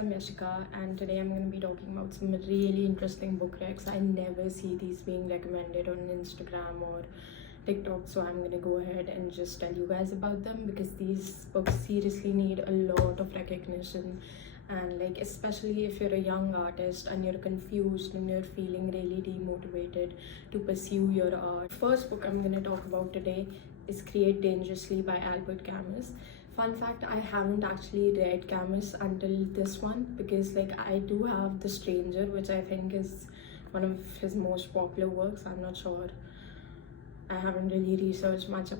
I'm Yashika, and today I'm going to be talking about some really interesting book recs. I never see these being recommended on Instagram or TikTok, so I'm going to go ahead and just tell you guys about them because these books seriously need a lot of recognition. And like, especially if you're a young artist and you're confused and you're feeling really demotivated to pursue your art. First book I'm going to talk about today is Create Dangerously by Albert Camus. Fun fact, I haven't actually read Camus until this one because like I do have The Stranger, which I think is one of his most popular works. I'm not sure, I haven't really researched much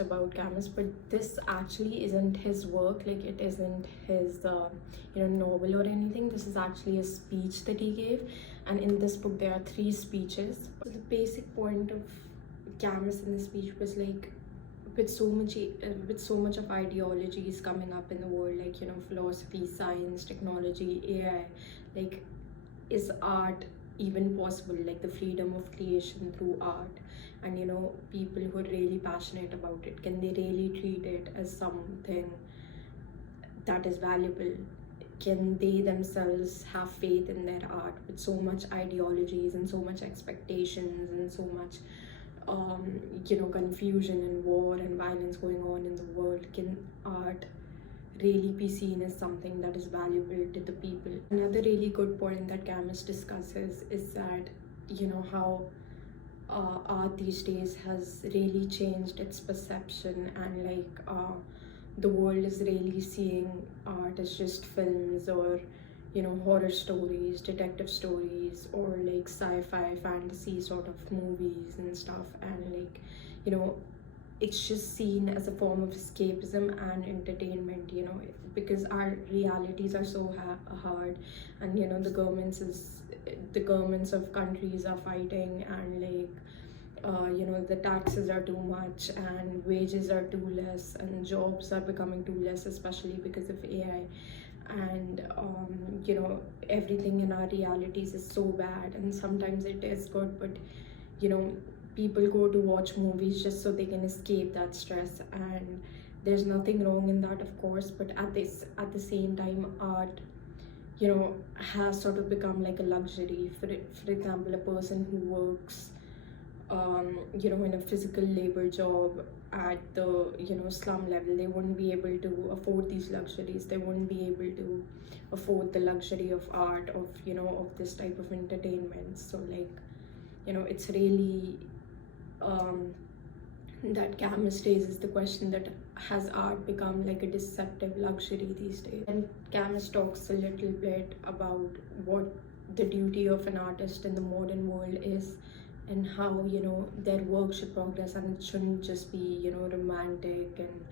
about Camus, but this actually isn't his work. Like it isn't his novel or anything. This is actually a speech that he gave, and in this book there are 3 speeches. So the basic point of Camus in the speech was like, with so much of ideologies coming up in the world, like philosophy, science, technology, AI, like is art even possible? Like the freedom of creation through art, and people who are really passionate about it, can they really treat it as something that is valuable? Can they themselves have faith in their art with so much ideologies and so much expectations and so much confusion and war and violence going on in the world? Can art really be seen as something that is valuable to the people? Another really good point that Camus discusses is that how art these days has really changed its perception, and like the world is really seeing art as just films or horror stories, detective stories, or like sci-fi fantasy sort of movies and stuff, and like it's just seen as a form of escapism and entertainment, because our realities are so hard, and the governments of countries are fighting, and like the taxes are too much and wages are too less and jobs are becoming too less, especially because of AI. And everything in our realities is so bad, and sometimes it is good, but people go to watch movies just so they can escape that stress, and there's nothing wrong in that, of course, but at the same time, art has sort of become like a luxury. For example, a person who works in a physical labor job at the slum level, they wouldn't be able to afford these luxuries. They wouldn't be able to afford the luxury of art, of of this type of entertainment. So like it's really that Camus raises the question that has art become like a deceptive luxury these days? And Camus talks a little bit about what the duty of an artist in the modern world is, and how their work should progress, and it shouldn't just be romantic and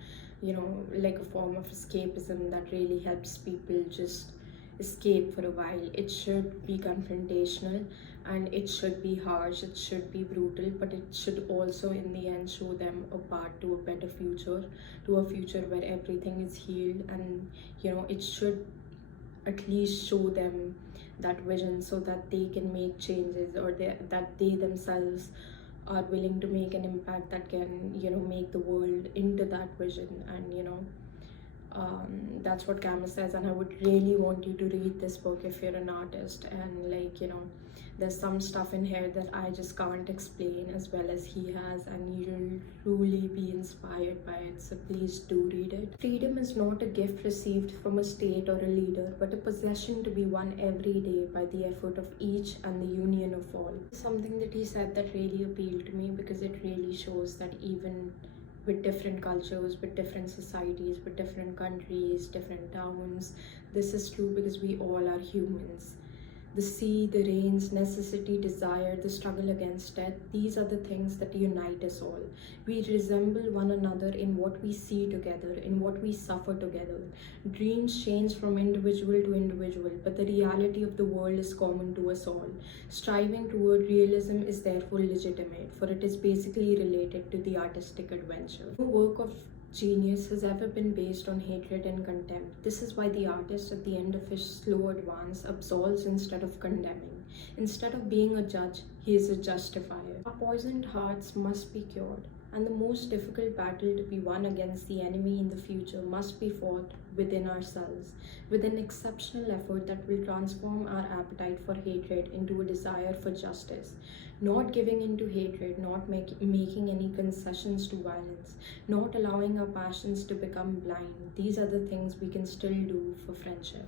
like a form of escapism that really helps people just escape for a while. It should be confrontational, and it should be harsh, it should be brutal, but it should also in the end show them a path to a better future, to a future where everything is healed, and it should at least show them that vision so that they can make changes, or that they themselves are willing to make an impact that can make the world into that vision. And that's what Camus says, and I would really want you to read this book if you're an artist. And like there's some stuff in here that I just can't explain as well as he has, and you'll truly be inspired by it, so please do read it. Freedom is not a gift received from a state or a leader, but a possession to be won every day by the effort of each and the union of all. Something that he said that really appealed to me, because it really shows that even with different cultures, with different societies, with different countries, different towns, this is true because we all are humans. The sea, the rains, necessity, desire, the struggle against death, these are the things that unite us all. We resemble one another in what we see together, in what we suffer together. Dreams change from individual to individual, but the reality of the world is common to us all. Striving toward realism is therefore legitimate, for it is basically related to the artistic adventure. The work of genius has ever been based on hatred and contempt. This is why the artist, at the end of his slow advance, absolves instead of condemning. Instead of being a judge, he is a justifier. Our poisoned hearts must be cured, And the most difficult battle to be won against the enemy in the future must be fought within ourselves, with an exceptional effort that will transform our appetite for hatred into a desire for justice. Not giving in to hatred, not making any concessions to violence, not allowing our passions to become blind. These are the things we can still do for friendship.